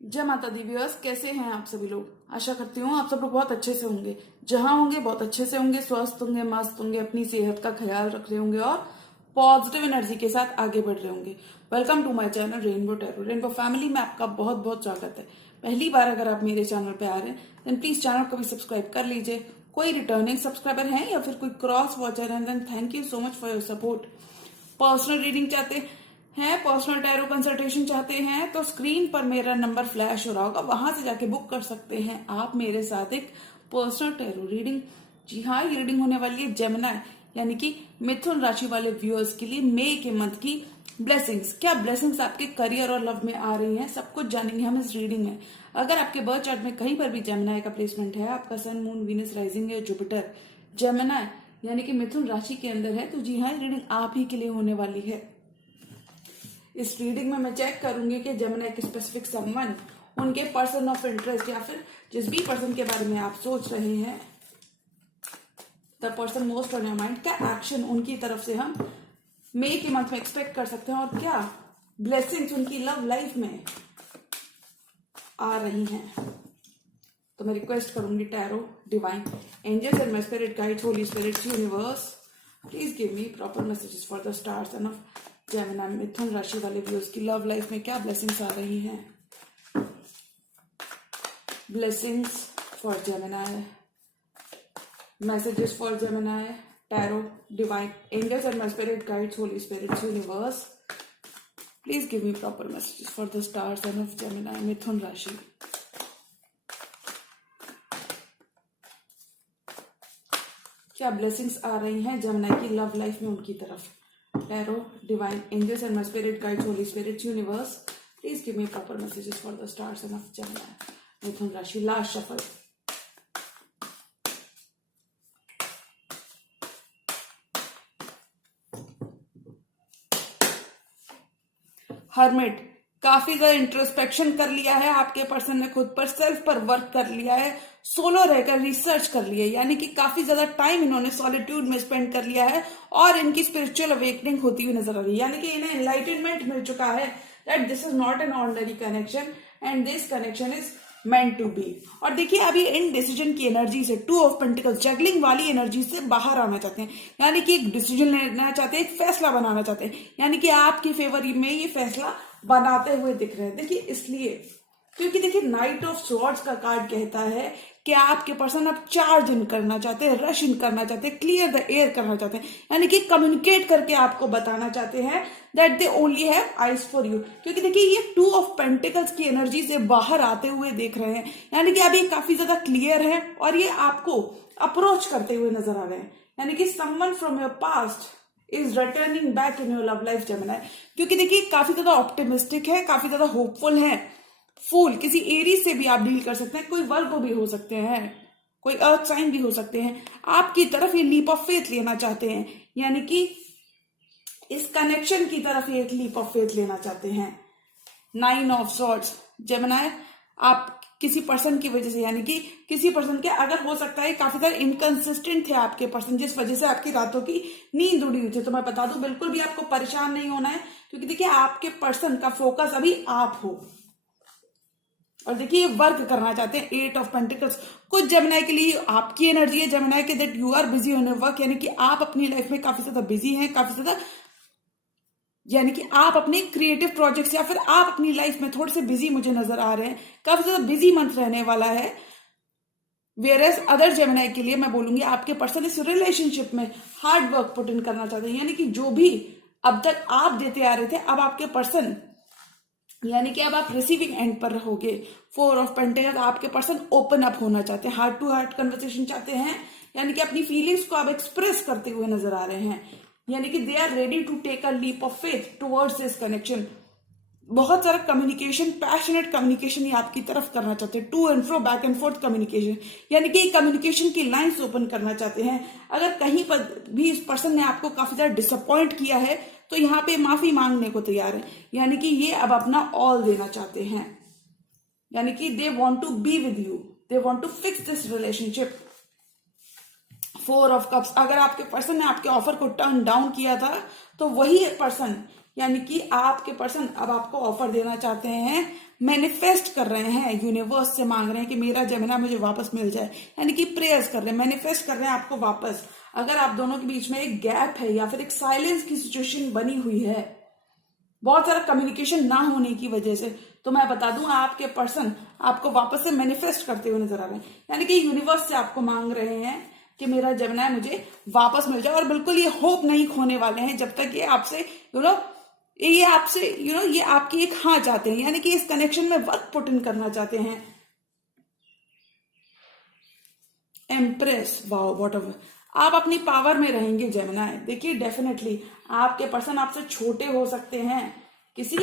जय माता the viewers, कैसे हैं आप सभी लोग। आशा करती हूँ आप सब लोग बहुत अच्छे से होंगे। जहां होंगे बहुत अच्छे से होंगे, स्वस्थ होंगे, मस्त होंगे, अपनी सेहत का ख्याल रख रहे होंगे और पॉजिटिव एनर्जी के साथ आगे बढ़ रहे होंगे। Welcome to my channel rainbow tarot. Rainbow family में आपका बहुत बहुत स्वागत है। पहली बार अगर आप मेरे चैनल पे आ रहे हैं देन प्लीज चैनल को भी सब्सक्राइब कर लीजिए। कोई रिटर्निंग सब्सक्राइबर हैं या फिर कोई क्रॉस वॉचर है then thank you so much for your support. Personal reading चाहते हैं, पर्सनल टैरो कंसल्टेशन चाहते हैं तो स्क्रीन पर मेरा नंबर फ्लैश हो रहा होगा, वहां से जाके बुक कर सकते हैं आप मेरे साथ एक पर्सनल टैरो रीडिंग। जी हाँ, ये रीडिंग होने वाली है जेमिनी यानी कि मिथुन राशि वाले व्यूअर्स के लिए मई के मंथ की ब्लेसिंग्स। क्या ब्लेसिंग्स आपके करियर और लव में आ रही हैं, सब कुछ जानेंगे हम इस रीडिंग में। अगर आपके बर्थ चार्ट में कहीं पर भी जेमिनी का प्लेसमेंट है, आपका सन मून वीनस राइजिंग या जुपिटर जेमिनी यानी कि मिथुन राशि के अंदर है, तो जी हाँ, रीडिंग आप ही के लिए होने वाली है। इस रीडिंग में मैं चेक करूंगी कि जेमिनी के स्पेसिफिक समवन, उनके पर्सन ऑफ इंटरेस्ट या फिर जिस भी पर्सन के बारे में आप सोच रहे हैं, the person most on your mind, क्या एक्शन उनकी तरफ से हम मई के मंथ में एक्सपेक्ट कर सकते हैं और क्या ब्लेसिंग्स उनकी लव लाइफ में आ रही हैं। तो मैं रिक्वेस्ट करूंगी tarot, divine angels and my spirit guides, holy spirits, universe, please give me proper messages for the stars and of Gemini मिथुन राशि वाले व्यूअर्स की लव लाइफ में क्या ब्लेसिंग्स आ रही हैं। Blessings for Gemini, messages for Gemini, tarot, divine angels and my spirit guides, holy spirits, universe, please give me proper messages for the stars and of Gemini मिथुन राशि। क्या blessings आ रही हैं जेमिनी की लव लाइफ में उनकी तरफ। Tarot, divine angels and my spirit guides, holy spirits, universe, please give me proper messages for the stars and of Gemini मिथुन राशि। Last shuffle. हर्मिट, काफी ज्यादा इंट्रोस्पेक्शन कर लिया है आपके पर्सन ने, खुद पर सेल्फ पर वर्क कर लिया है, सोलो रहकर रिसर्च कर लिया है, यानी कि काफी ज्यादा टाइम इन्होंने सॉलिट्यूड में स्पेंड कर लिया है और इनकी स्पिरिचुअल अवेकनिंग होती हुई नजर आ रही है, यानी कि इन्हें एनलाइटनमेंट मिल चुका है that this is not an ordinary connection and this connection is meant to be. और देखिए अभी इन डिसीजन की एनर्जी से, टू ऑफ पेंटिकल्स जगलिंग वाली एनर्जी से बाहर आना चाहते हैं, यानी कि एक डिसीजन लेना चाहते हैं, एक फैसला बनाना चाहते हैं, यानी कि आपकी फेवर में ये फैसला बनाते हुए दिख रहे हैं। देखिए इसलिए क्योंकि देखिए नाइट ऑफ स्वॉर्ड्स का कार्ड कहता है कि आपके पर्सन अब चार्ज इन करना चाहते हैं, रश इन करना चाहते हैं, क्लियर द एयर करना चाहते हैं, यानी कि कम्युनिकेट करके आपको बताना चाहते हैं that they only have eyes for you. क्योंकि देखिए ये टू ऑफ पेंटिकल्स की एनर्जी से बाहर आते हुए देख रहे हैं, यानी कि अभी काफी ज्यादा क्लियर है और ये आपको अप्रोच करते हुए नजर आ रहे हैं, यानी कि someone from your past is returning back in your love life Gemini. क्योंकि देखिए काफी ज्यादा ऑप्टिमिस्टिक है, काफी ज्यादा होपफुल है, फूल किसी एरीज से भी आप डील कर सकते हैं, कोई वर्गो भी हो सकते हैं, कोई अर्थ साइन भी हो सकते हैं, आपकी तरफ ये लीप ऑफ फेथ लेना चाहते हैं, यानी कि इस कनेक्शन की तरफ ये एक लीप ऑफ फेथ लेना चाहते हैं। नाइन ऑफ सॉर्ड्स जेमिनी, आप किसी पर्सन की वजह से, यानी कि किसी पर्सन के, अगर हो सकता है काफी ज्यादा इनकंसिस्टेंट थे आपके पर्सन, जिस वजह से आपकी रातों की नींद उड़ी हुई थी, तो मैं बता दूं बिल्कुल भी आपको परेशान नहीं होना है, क्योंकि देखिए आपके पर्सन का फोकस अभी आप हो और देखिए वर्क करना चाहते हैं। एट ऑफ पेंटिकल्स कुछ जेमिनी के लिए आपकी एनर्जी है जेमिनी के that you are busy on your work, यानी कि आप अपनी लाइफ में काफी ज्यादा बिजी हैं, काफी ज्यादा, यानी कि आप अपने क्रिएटिव प्रोजेक्ट्स या फिर आप अपनी लाइफ में थोड़े से बिजी मुझे नजर आ रहे हैं, काफी ज्यादा बिजी मंथ रहने वाला है। वेयरएज अदर जेमिनी के लिए मैं बोलूंगी आपके पर्सन इस रिलेशनशिप में हार्ड वर्क पुट इन करना चाहते हैं, यानी कि जो भी अब तक आप देते आ रहे थे अब आपके पर्सन, यानी कि अब आप रिसीविंग एंड पर रहोगे। फोर ऑफ पेंटिकल्स, आपके पर्सन ओपन अप होना चाहते हैं, हार्ट टू हार्ट कन्वर्सेशन चाहते हैं, यानी कि अपनी फीलिंग्स को आप एक्सप्रेस करते हुए नजर आ रहे हैं, यानी कि they are ready to take a leap of faith towards this connection. बहुत सारा कम्युनिकेशन, पैशनेट कम्युनिकेशन ये आपकी तरफ करना चाहते हैं, to and fro, back and forth communication, यानी कि कम्युनिकेशन की लाइंस ओपन करना चाहते हैं। अगर कहीं पर भी इस पर्सन ने आपको काफी ज्यादा डिसअपॉइंट किया है तो यहाँ पे माफी मांगने को तैयार है, यानी कि ये अब अपना ऑल देना चाहते हैं, यानी कि they want to be with you, they want to fix this relationship. Four of cups, अगर आपके पर्सन ने आपके ऑफर को टर्न डाउन किया था तो वही पर्सन, यानी कि आपके पर्सन अब आपको ऑफर देना चाहते हैं मैनिफेस्ट कर रहे हैं, यूनिवर्स से मांग रहे हैं कि मेरा जेमिनी मुझे वापस मिल जाए, यानी कि प्रेयर्स कर रहे हैं, मैनिफेस्ट कर रहे हैं आपको वापस। अगर आप दोनों के बीच में एक गैप है या फिर एक साइलेंस की सिचुएशन बनी हुई है, बहुत सारा कम्युनिकेशन ना होने की वजह से, तो मैं बता दूं आपके पर्सन आपको वापस से मैनिफेस्ट करते हुए नजर आ रहे हैं, यानी कि यूनिवर्स से आपको मांग रहे हैं कि मेरा जेमिनी मुझे वापस मिल जाए। और बिल्कुल ये होप नहीं खोने वाले हैं जब तक ये आपसे ये आपसे ये आपकी एक हाँ चाहते हैं, यानी कि इस कनेक्शन में वर्क पुट इन करना चाहते हैं। एम्प्रेस, वाओ व्हाट आप अपनी पावर में रहेंगे जेमिनी। देखिए डेफिनेटली आपके पर्सन आपसे छोटे हो सकते हैं, किसी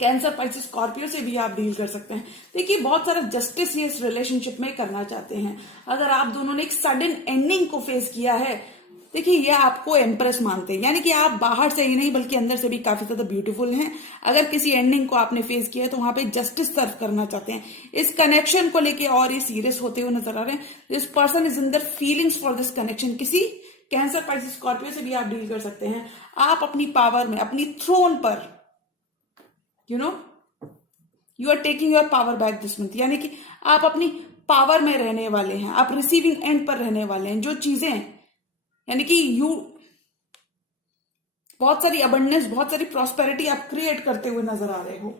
कैंसर, पाइसेस, स्कॉर्पियो से भी आप डील कर सकते हैं। देखिए बहुत सारा जस्टिस ये इस रिलेशनशिप में करना चाहते हैं। अगर आप दोनों ने एक सडन एंडिंग को फेस किया है, देखिए ये आपको एम्प्रेस मानते हैं, यानी कि आप बाहर से ही नहीं बल्कि अंदर से भी काफी ज्यादा ब्यूटीफुल हैं। अगर किसी एंडिंग को आपने फेस किया है तो वहां पे जस्टिस सर्व करना चाहते हैं। इस कनेक्शन को लेके और ये सीरियस होते हुए नजर आ रहे हैं। This person is in the feelings for this connection. किसी कैंसर, पाइसेस, स्कॉर्पियो से भी आप डील कर सकते हैं। आप अपनी पावर में, अपनी थ्रोन पर you are taking your power back this month, यानी कि आप अपनी पावर में रहने वाले हैं, आप रिसीविंग एंड पर रहने वाले हैं। जो चीजें, यानी कि बहुत सारी अबंडेंस, बहुत सारी प्रॉस्पेरिटी आप क्रिएट करते हुए नजर आ रहे हो।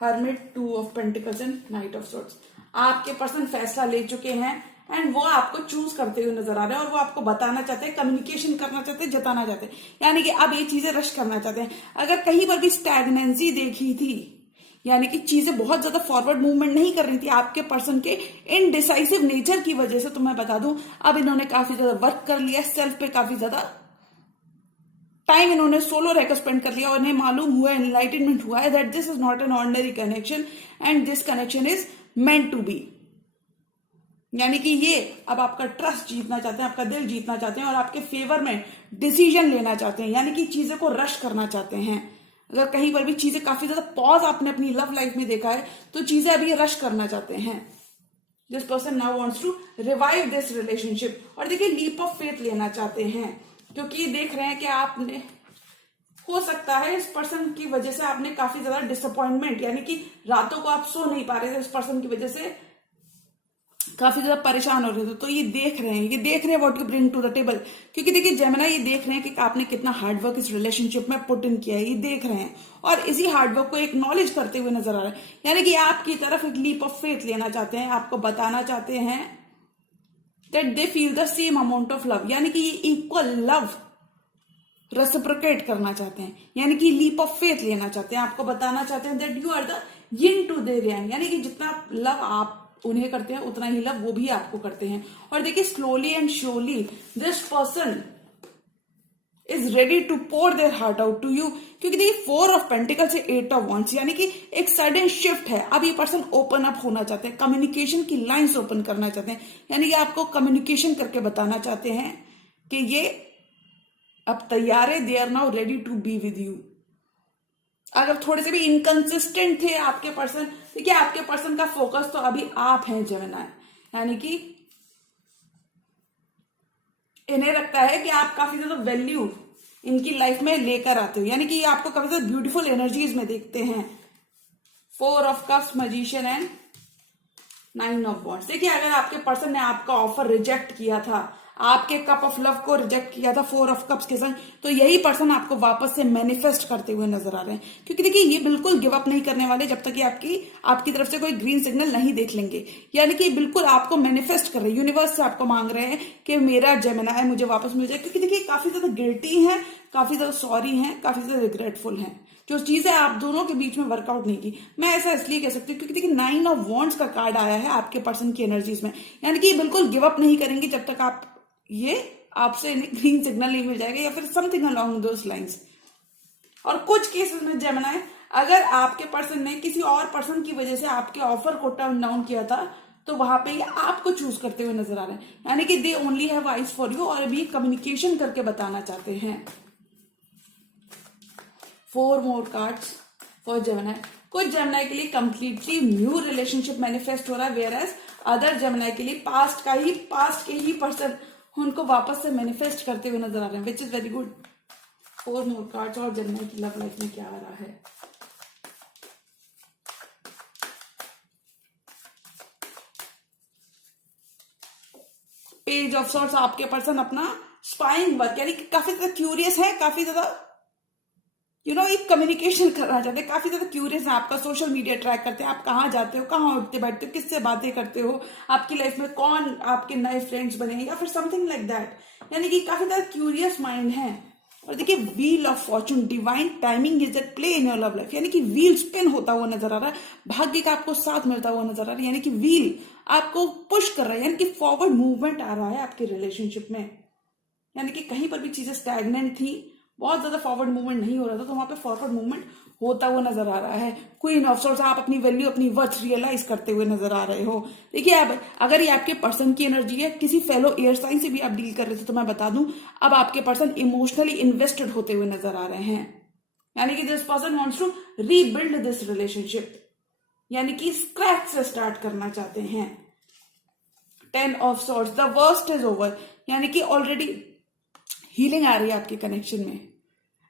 Hermit, 2 of pentacles and night of swords. आपके पर्सन फैसला ले चुके हैं एंड वो आपको चूज करते हुए नजर आ रहे हैं, और वो आपको बताना चाहते हैं, कम्युनिकेशन करना चाहते हैं, जताना चाहते हैं, यानी कि अब ये चीजें रश करना चाहते हैं। अगर कहीं पर भी स्टैग्नेंसी देखी थी, यानी कि चीजें बहुत ज्यादा फॉरवर्ड मूवमेंट नहीं कर रही थी आपके पर्सन के इनडिसाइसिव नेचर की वजह से, तो मैं बता दूं अब इन्होंने काफी ज्यादा वर्क कर लिया, सेल्फ पे काफी ज्यादा टाइम इन्होंने सोलो रहकर स्पेंड कर लिया, और इन्हें मालूम हुआ, एनलाइटनमेंट हुआ है that this is not an ordinary connection and this connection is meant to be. यानी कि ये अब आपका ट्रस्ट जीतना चाहते हैं, आपका दिल जीतना चाहते हैं, और आपके फेवर में डिसीजन लेना चाहते हैं, यानी कि चीजें को रश करना चाहते हैं। अगर कहीं पर भी चीजें काफी ज्यादा पॉज आपने अपनी लव लाइफ में देखा है, तो चीजें अभी रश करना चाहते हैं। This person now wants to revive this relationship, और देखिए लीप ऑफ फेथ लेना चाहते हैं, क्योंकि देख रहे हैं कि आपने, हो सकता है इस पर्सन की वजह से आपने काफी ज्यादा डिसअपॉइंटमेंट, यानी कि रातों को आप सो नहीं पा रहे थे, इस पर्सन की वजह से काफी ज्यादा परेशान हो रहे थे। तो ये देख रहे हैं what you bring to the table, क्योंकि देखिए जेमिनी ये देख रहे हैं कि आपने कितना हार्डवर्क इस रिलेशनशिप में पुट इन किया है, ये देख रहे हैं, और इसी हार्डवर्क को एक्नॉलेज करते हुए नजर आ रहे हैं। यानी कि आपकी तरफ एक लीप ऑफ फेथ लेना चाहते हैं, आपको बताना चाहते हैं that they feel the same amount of love, यानी कि ये इक्वल लव रेसिप्रोकेट करना चाहते हैं, यानी कि लीप ऑफ फेथ लेना चाहते हैं, आपको बताना चाहते हैं that you are the yin to their yang, यानी कि जितना लव आप उन्हें करते हैं उतना ही लव वो भी आपको करते हैं। और देखिए slowly and surely this person is ready to pour their heart out to you, क्योंकि देखिए 4 ऑफ पेंटिकल्स से 8 ऑफ वॉन्ड्स, यानी कि एक सडन शिफ्ट है। अब ये पर्सन ओपन अप होना चाहते हैं, कम्युनिकेशन की लाइंस ओपन करना चाहते हैं, यानी कि आपको कम्युनिकेशन करके बताना चाहते हैं कि ये अब तैयार है, they are now ready to be with you. अगर थोड़े से भी इनकंसिस्टेंट थे आपके पर्सन, देखिए आपके पर्सन का फोकस तो अभी आप हैं जेमिनी, यानी कि इन्हें लगता है कि आप काफी ज्यादा वैल्यू इनकी लाइफ में लेकर आते हो, यानी कि आपको काफी ज्यादा ब्यूटीफुल एनर्जीज में देखते हैं। 4 of cups, magician and 9 of wands. देखिए अगर आपके पर्सन ने आपका ऑफर रिजेक्ट किया था, आपके कप ऑफ लव को रिजेक्ट किया था 4 ऑफ कप्स के संग, तो यही पर्सन आपको वापस से मैनिफेस्ट करते हुए नजर आ रहे हैं, क्योंकि देखिए ये बिल्कुल गिव अप नहीं करने वाले जब तक कि आपकी तरफ से कोई ग्रीन सिग्नल नहीं देख लेंगे, यानी कि बिल्कुल आपको मैनिफेस्ट कर रहे हैं, यूनिवर्स से आपको मांग रहे हैं कि मेरा जेमिनी है मुझे वापस मिल जाए, क्योंकि देखिए काफी ज्यादा गिल्टी है, काफी ज्यादा सॉरी है, काफी ज्यादा रिग्रेटफुल है, जो चीजें आप दोनों के बीच में वर्कआउट नहीं की। मैं ऐसा इसलिए कह सकती हूँ क्योंकि देखिए 9 ऑफ वॉन्ड्स का कार्ड आया है आपके पर्सन की एनर्जीज में, यानी कि बिल्कुल गिव अप नहीं करेंगे जब तक आपसे ग्रीन सिग्नल नहीं मिल जाएगा, या फिर समथिंग अलोंग दोस लाइंस। और कुछ केसेस में जेमिनी, अगर आपके पर्सन ने किसी और पर्सन की वजह से आपके ऑफर को टर्न डाउन किया था, तो वहां पे ये आपको चूज करते हुए नजर आ रहे हैं, यानी कि दे only have eyes for you, और अभी कम्युनिकेशन करके बताना चाहते हैं। 4 मोर कार्ड्स फॉर जेमिनी। कुछ जेमिनी के लिए कंप्लीटली न्यू रिलेशनशिप मैनिफेस्ट हो रहा है, वेयर एज अदर जेमिनी के लिए पास्ट के ही पर्सन उनको वापस से मैनिफेस्ट करते हुए नजर आ रहे हैं, which is very good. 4 more cards, और जेमिनी की लव लाइफ में क्या आ रहा है। पेज ऑफ सॉर्ट्स आपके पर्सन अपना स्पाइंग वर्क यानी कि काफी ज्यादा क्यूरियस है, काफी ज्यादा एक कम्युनिकेशन करना चाहते हैं, काफी ज्यादा क्यूरियस है, आपका सोशल मीडिया ट्रैक करते हैं, आप कहाँ जाते हो, कहाँ उठते बैठते हो, किससे बातें करते हो, आपकी लाइफ में कौन आपके नए फ्रेंड्स बने या फिर समथिंग लाइक दैट। यानी कि काफी ज्यादा क्यूरियस माइंड है। और देखिए wheel of fortune, divine timing is at play in your love life, यानी कि व्हील स्पिन होता हुआ नजर आ रहा है, भाग्य का आपको साथ मिलता हुआ नजर आ रहा है, यानी कि व्हील आपको पुश कर रहा है, यानी कि फॉरवर्ड मूवमेंट आ रहा है आपके रिलेशनशिप में। यानी कि कहीं पर भी चीजें स्टैग्नेंट थी, बहुत ज्यादा फॉरवर्ड मूवमेंट नहीं हो रहा था, तो वहां पे फॉरवर्ड मूवमेंट होता हुआ नजर आ रहा है। क्वीन ऑफ सॉर्ट्स, आप अपनी वैल्यू अपनी वर्थ रियलाइज करते हुए नजर आ रहे हो। देखिए अब अगर ये आपके पर्सन की एनर्जी है, किसी फेलो एयर साइन से भी आप डील कर रहे थे, तो मैं बता दूं अब आपके पर्सन इमोशनली इन्वेस्टेड होते हुए नजर आ रहे हैं। यानी कि this person wants to rebuild this relationship, यानी कि स्क्रैच से स्टार्ट करना चाहते हैं। 10 of swords, the worst is over, यानी कि ऑलरेडी हीलिंग आ रही है आपके कनेक्शन में,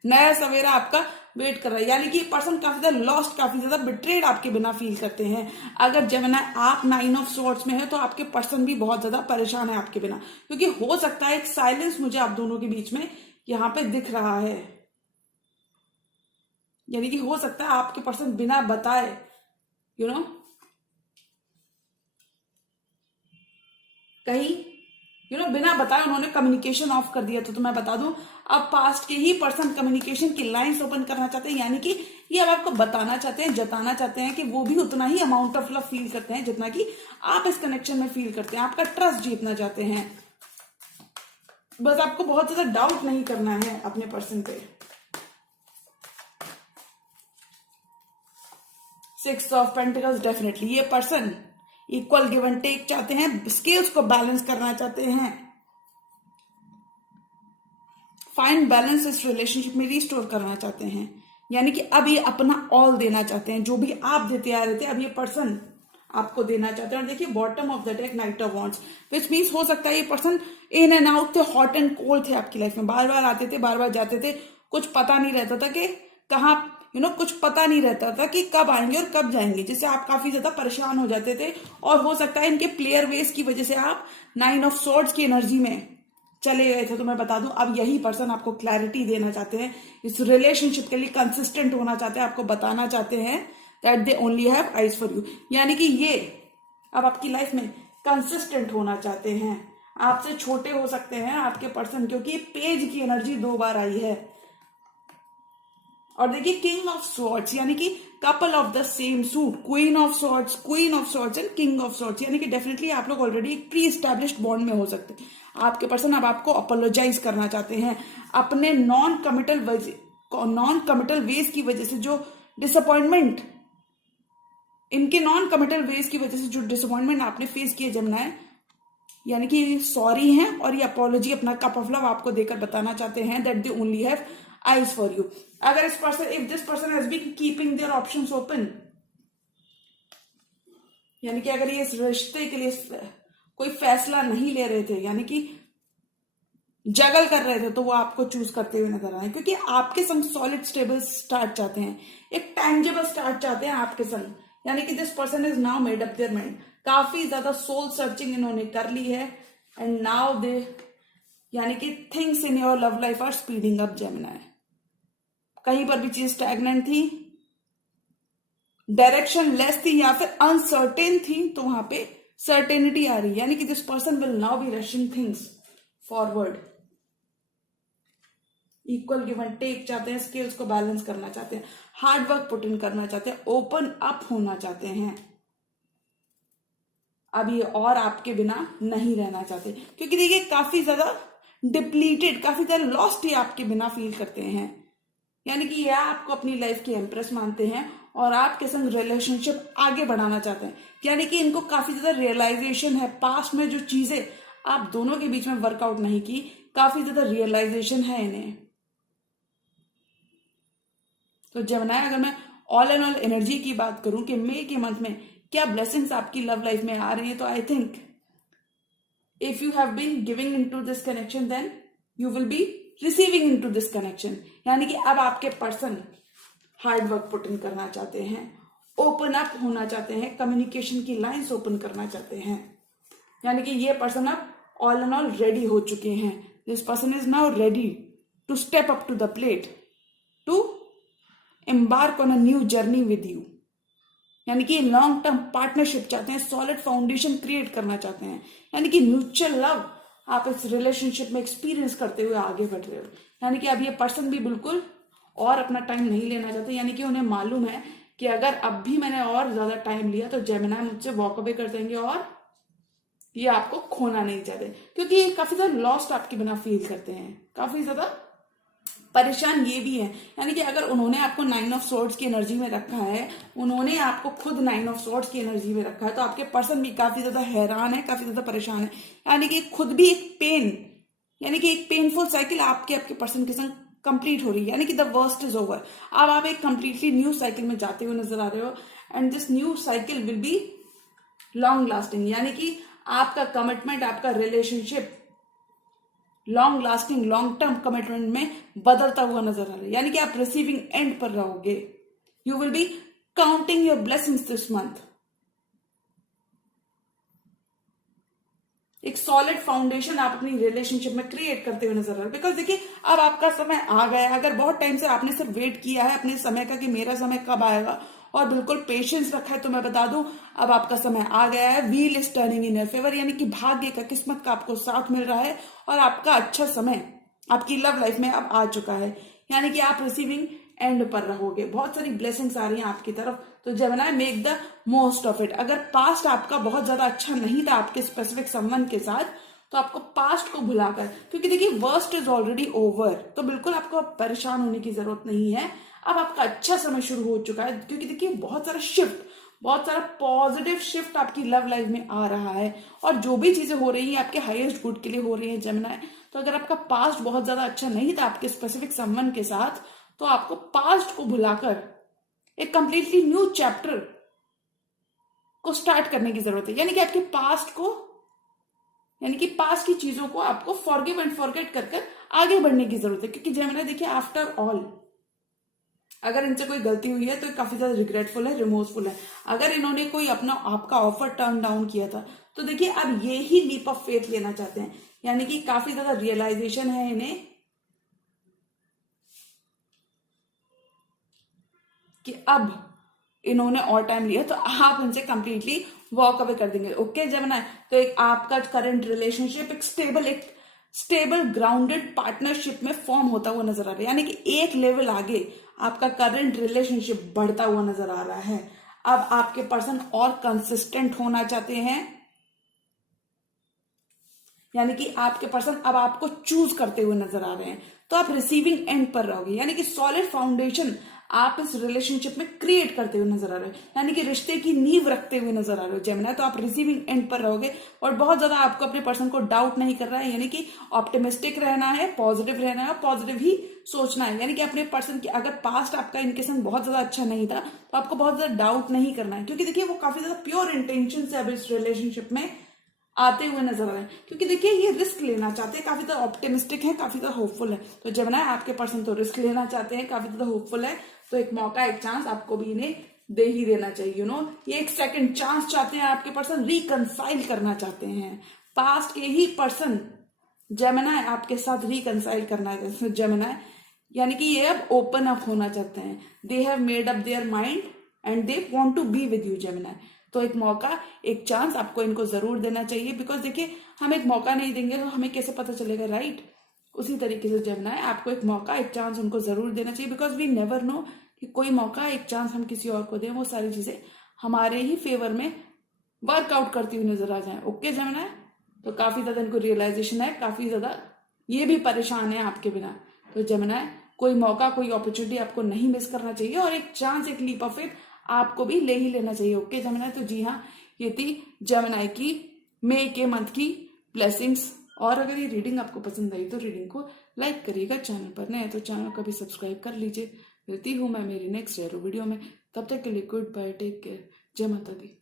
नया सवेरा आपका वेट कर रहा है। यानी कि पर्सन काफी ज्यादा लॉस्ट, काफी ज्यादा बिट्रेड आपके बिना फील करते हैं। अगर जब आप 9 ऑफ सॉर्ट्स में है तो आपके पर्सन भी बहुत ज्यादा परेशान है आपके बिना, क्योंकि हो सकता है एक साइलेंस मुझे आप दोनों के बीच में यहां पे दिख रहा है। यानी कि हो सकता है आपके पर्सन बिना बताए कहीं बिना बताए उन्होंने कम्युनिकेशन ऑफ कर दिया। तो मैं बता दूं अब पास्ट के ही पर्सन कम्युनिकेशन की लाइंस ओपन करना चाहते हैं, यानी कि ये अब आपको बताना चाहते हैं, जताना चाहते हैं कि वो भी उतना ही अमाउंट ऑफ लव फील करते हैं जितना कि आप इस कनेक्शन में फील करते हैं। आपका ट्रस्ट जीतना चाहते हैं, बस आपको बहुत ज्यादा डाउट नहीं करना है अपने पर्सन पे। 6 ऑफ पेंटिकल्स, डेफिनेटली ये person equal give and take चाहते हैं, स्केल्स को बैलेंस करना चाहते हैं, फाइंड बैलेंस इस रिलेशनशिप में रिस्टोर करना चाहते हैं। यानी कि अब ये अपना ऑल देना चाहते हैं, जो भी आप देते आ रहे थे अब ये पर्सन आपको देना चाहते हैं। और देखिए bottom of the deck, night of wands, which means हो सकता है ये पर्सन इन एंड आउट थे, हॉट एंड कोल्ड थे आपकी लाइफ में, बार बार आते थे, बार बार जाते थे, कुछ पता नहीं रहता था कि कहाँ कुछ पता नहीं रहता था कि कब आएंगे और कब जाएंगे, जिससे आप काफी ज्यादा परेशान हो जाते थे। और हो सकता है इनके प्लेयर वेस की वजह से आप 9 ऑफ सॉर्ड्स की एनर्जी में चले गए थे। तो मैं बता दूं अब यही पर्सन आपको क्लैरिटी देना चाहते हैं, इस रिलेशनशिप के लिए कंसिस्टेंट होना चाहते हैं, आपको बताना चाहते हैं that they only have eyes for you. यानी कि ये अब आपकी लाइफ में कंसिस्टेंट होना चाहते हैं, आपसे छोटे हो सकते हैं आपके पर्सन, क्योंकि पेज की एनर्जी 2 बार आई है। और देखिए किंग ऑफ सॉर्ड्स, यानी कि couple of the same suit, queen of swords and king of swords, यानी कि डेफिनेटली आप लोग ऑलरेडी एक प्री एस्टैब्लिश्ड बॉन्ड में हो सकते हैं। आपके पर्सन अब आपको अपोलोजाइज करना चाहते हैं अपने नॉन कमिटल वेज की वजह से, जो डिसअपॉइंटमेंट इनके नॉन कमिटल वेज की वजह से जो डिसअपॉइंटमेंट आपने फेस किया जमुना, यानी कि सॉरी हैं और ये अपोलॉजी अपना कप ऑफ लव आपको देकर बताना चाहते हैं that they only have eyes for you. अगर if this person has been keeping their options open, यानी कि अगर ये इस रिश्ते के लिए कोई फैसला नहीं ले रहे थे, यानी कि जगल कर रहे थे, तो वो आपको चूज करते हुए नजर आए, क्योंकि आपके संग सॉलिड स्टेबल स्टार्ट चाहते हैं, एक टैंजेबल स्टार्ट चाहते हैं आपके संग। यानी कि this person is now made up their mind, काफी ज्यादा सोल सर्चिंग इन्होंने कर ली है, एंड नाउ दे यानी कि things in your love life are speeding up Gemini. कहीं पर भी चीज स्टैग्नेंट थी, डायरेक्शन लेस थी या फिर अनसर्टेन थी, तो वहां पे सर्टेनिटी आ रही है। यानी कि this person will now be rushing things forward, equal give and take चाहते हैं, स्किल्स को बैलेंस करना चाहते हैं, हार्ड वर्क पुट इन करना चाहते हैं, ओपन अप होना चाहते हैं। अब ये और आपके बिना नहीं रहना चाहते, क्योंकि देखिए काफी ज्यादा डिप्लीटेड, काफी ज्यादा लॉस्ट ही आपके बिना फील करते हैं। यानी कि ये आपको अपनी लाइफ की एम्प्रेस मानते हैं और आपके संग रिलेशनशिप आगे बढ़ाना चाहते हैं। यानी कि इनको काफी ज्यादा रियलाइजेशन है, पास्ट में जो चीजें आप दोनों के बीच में वर्कआउट नहीं की, काफी ज्यादा रियलाइजेशन है इन्हें। तो जेमिनी, अगर मैं ऑल एंड ऑल एनर्जी की बात करूं कि मई के मंथ में क्या ब्लेसिंग्स आपकी लव लाइफ में आ रही हैं, तो I think if you have been giving into this connection then you will be receiving into this connection. यानी कि अब आपके person hard work put in करना चाहते हैं, ओपन अप होना चाहते हैं, कम्युनिकेशन की लाइंस ओपन करना चाहते हैं। यानी कि ये पर्सन अब ऑल एंड ऑल रेडी हो चुके हैं। This person is now ready to step up to the plate to embark on a new journey with you. यानी कि लॉन्ग टर्म पार्टनरशिप चाहते हैं, सॉलिड फाउंडेशन क्रिएट करना चाहते हैं, यानी कि म्यूचुअल लव आप इस रिलेशनशिप में एक्सपीरियंस करते हुए आगे बढ़ रहे हो। यानी कि अब ये पर्सन भी बिल्कुल और अपना टाइम नहीं लेना चाहते, यानी कि उन्हें मालूम है कि अगर अब भी मैंने और ज्यादा टाइम लिया तो जेमिनी मुझसे वॉक अवे कर देंगे और ये आपको खोना नहीं चाहते, क्योंकि ये काफी ज्यादा लॉस्ट आपके बिना फील करते हैं, काफी ज्यादा परेशान ये भी है। यानी कि अगर उन्होंने आपको 9 ऑफ सोर्ड्स की एनर्जी में रखा है, उन्होंने आपको खुद 9 ऑफ सोर्ड्स की एनर्जी में रखा है, तो आपके पर्सन भी काफी ज्यादा हैरान है, काफी ज्यादा परेशान है। यानी कि खुद भी एक पेन, यानी कि एक पेनफुल साइकिल आपके पर्सन के संग कंप्लीट हो रही है। यानी कि द वर्स्ट इज ओवर। अब आप एक कंप्लीटली न्यू साइकिल में जाते हुए नजर आ रहे हो and this new cycle will be long lasting. यानी कि आपका कमिटमेंट, आपका relationship long lasting, long term commitment में बदलता हुआ नजर आ रहा है। यानी कि आप रिसीविंग एंड पर रहोगे। You will B counting your blessings this month. एक सॉलिड फाउंडेशन आप अपनी रिलेशनशिप में क्रिएट करते हुए नजर आ रहे हो। बिकॉज देखिए अब आपका समय आ गया है। अगर बहुत टाइम से आपने सिर्फ वेट किया है अपने समय का कि मेरा समय कब आएगा और बिल्कुल पेशेंस रखा है, तो मैं बता दूं अब आपका समय आ गया है। Wheel is turning in your favour, यानी कि भाग्य का, किस्मत का आपको साथ मिल रहा है और आपका अच्छा समय आपकी लव लाइफ में अब आ चुका है। यानी कि आप रिसीविंग एंड पर रहोगे, बहुत सारी ब्लेसिंग्स आ रही हैं आपकी तरफ। तो Gemini make the most of it. अगर पास्ट आपका बहुत ज्यादा अच्छा नहीं था आपके स्पेसिफिक संबंध के साथ, तो आपको पास्ट को भुलाकर, क्योंकि देखिए वर्स्ट इज ऑलरेडी ओवर, तो बिल्कुल आपको परेशान होने की जरूरत नहीं है। अब आपका अच्छा समय शुरू हो चुका है, क्योंकि देखिए बहुत सारा शिफ्ट, बहुत सारा पॉजिटिव शिफ्ट आपकी लव लाइफ में आ रहा है और जो भी चीजें हो रही है आपके हाईएस्ट गुड के लिए हो रही है जेमिनी। तो अगर आपका पास्ट बहुत ज्यादा अच्छा नहीं था आपके स्पेसिफिक संबंध के साथ, तो आपको पास्ट को भुलाकर एक कंप्लीटली न्यू चैप्टर को स्टार्ट करने की जरूरत है। यानी कि आपके पास्ट को, यानी कि पास्ट की चीजों को आपको फॉरगिव एंड फॉरगेट कर आगे बढ़ने की जरूरत है। क्योंकि जेमिनी देखिए आफ्टर ऑल अगर इनसे कोई गलती हुई है तो काफी ज्यादा रिग्रेटफुल है, रिमोर्सफुल है। अगर इन्होंने कोई अपना आपका ऑफर टर्न डाउन किया था, तो देखिए अब ये ही लीप ऑफ फेथ लेना चाहते हैं। यानी कि काफी ज्यादा रियलाइजेशन है इन्हें कि अब इन्होंने और टाइम लिया, तो आप उनसे कंप्लीटली वॉक अवे कर देंगे। ओके जेमिनी, तो एक आपका करंट रिलेशनशिप एक स्टेबल ग्राउंडेड पार्टनरशिप में फॉर्म होता हुआ नजर आ रहा है। यानी कि एक लेवल आगे आपका करंट रिलेशनशिप बढ़ता हुआ नजर आ रहा है। अब आपके पर्सन और कंसिस्टेंट होना चाहते हैं, यानी कि आपके पर्सन अब आपको चूज करते हुए नजर आ रहे हैं। तो आप रिसीविंग एंड पर रहोगे, यानी कि सॉलिड फाउंडेशन आप इस रिलेशनशिप में क्रिएट करते हुए नजर आ रहे हो, यानी कि रिश्ते की नींव रखते हुए नजर आ रहे हो जेमिनी। तो आप रिसीविंग एंड पर रहोगे और बहुत ज्यादा आपको अपने पर्सन को डाउट नहीं कर रहा है। यानी कि ऑप्टिमिस्टिक रहना है, पॉजिटिव रहना है, पॉजिटिव ही सोचना है। यानी कि अपने पर्सन की अगर पास्ट आपका इनके संग बहुत ज्यादा अच्छा नहीं था, तो आपको बहुत ज्यादा डाउट नहीं करना है, क्योंकि देखिए वो काफी ज्यादा प्योर इंटेंशन से अब इस रिलेशनशिप में आते हुए नजर आ रहे हैं। क्योंकि देखिए ये रिस्क लेना चाहते हैं, काफी ज्यादा ऑप्टिमिस्टिक है, काफी ज्यादा होपफुल है। तो जेमिनी आपके पर्सन तो रिस्क लेना चाहते हैं, काफी ज्यादा होपफुल है, तो एक मौका, एक चांस आपको भी इन्हें दे ही देना चाहिए। ये एक सेकंड चांस चाहते हैं आपके पर्सन, रिकनसाइल करना चाहते हैं। पास्ट के ही पर्सन जेमिनी आपके साथ रिकनसाइल करना है जेमिनी, यानी कि ये अब ओपन अप होना चाहते हैं। They have made up their mind and they want to be with you Gemini. तो एक मौका, एक चांस आपको इनको जरूर देना चाहिए। बिकॉज देखिए हम एक मौका नहीं देंगे तो हमें कैसे पता चलेगा, राइट? उसी तरीके से जेमिनी आपको एक मौका, एक चांस उनको जरूर देना चाहिए। बिकॉज वी नेवर नो कि कोई मौका, एक चांस हम किसी और को दें, वो सारी चीजें हमारे ही फेवर में वर्कआउट करती हुई नजर आ जाए। ओके जेमिनी, तो काफी ज्यादा इनको रियलाइजेशन है, काफी ज्यादा ये भी परेशान है आपके बिना। तो जेमिनी कोई मौका, कोई अपॉर्चुनिटी आपको नहीं मिस करना चाहिए और एक चांस, एक लीप ऑफ फेथ आपको भी ले ही लेना चाहिए। ओके जेमिनी, तो जी हाँ, ये थी जेमिनी की मई के मंथ की ब्लेसिंग्स। और अगर ये रीडिंग आपको पसंद आई तो रीडिंग को लाइक करिएगा, चैनल पर नए तो चैनल को भी सब्सक्राइब कर लीजिए। मिलती हूँ मैं मेरी नेक्स्ट वीडियो में, तब तक के लिए गुड बाय, टेक केयर, जय माता दी।